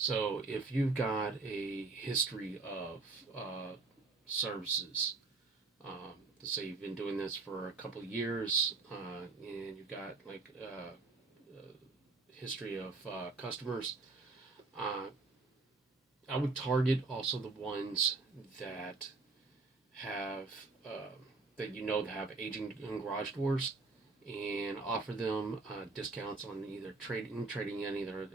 So if you've got a history of services, let's say you've been doing this for a couple of years, and you've got like a history of customers, uh, I would target also the ones that have that have aging garage doors, and offer them discounts on either trading in either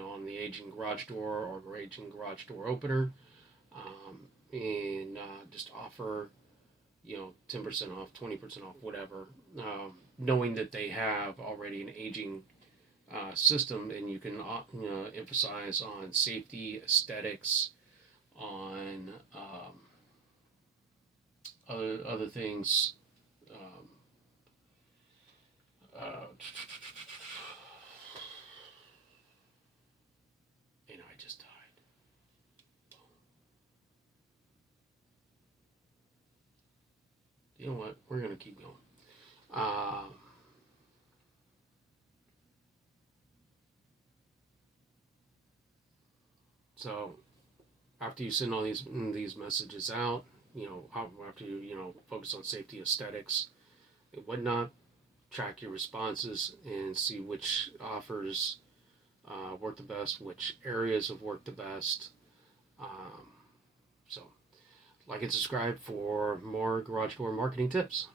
on the aging garage door or aging garage door opener, and just offer 10% off, 20% off, whatever, knowing that they have already an aging system, and you can emphasize on safety, aesthetics, on other things. Um, uh, I just died. You know what? We're gonna keep going. Um, so after you send all these messages out, after you focus on safety, aesthetics, and whatnot, track your responses and see which offers work the best, which areas have worked the best. Um, so, like and subscribe for more garage door marketing tips.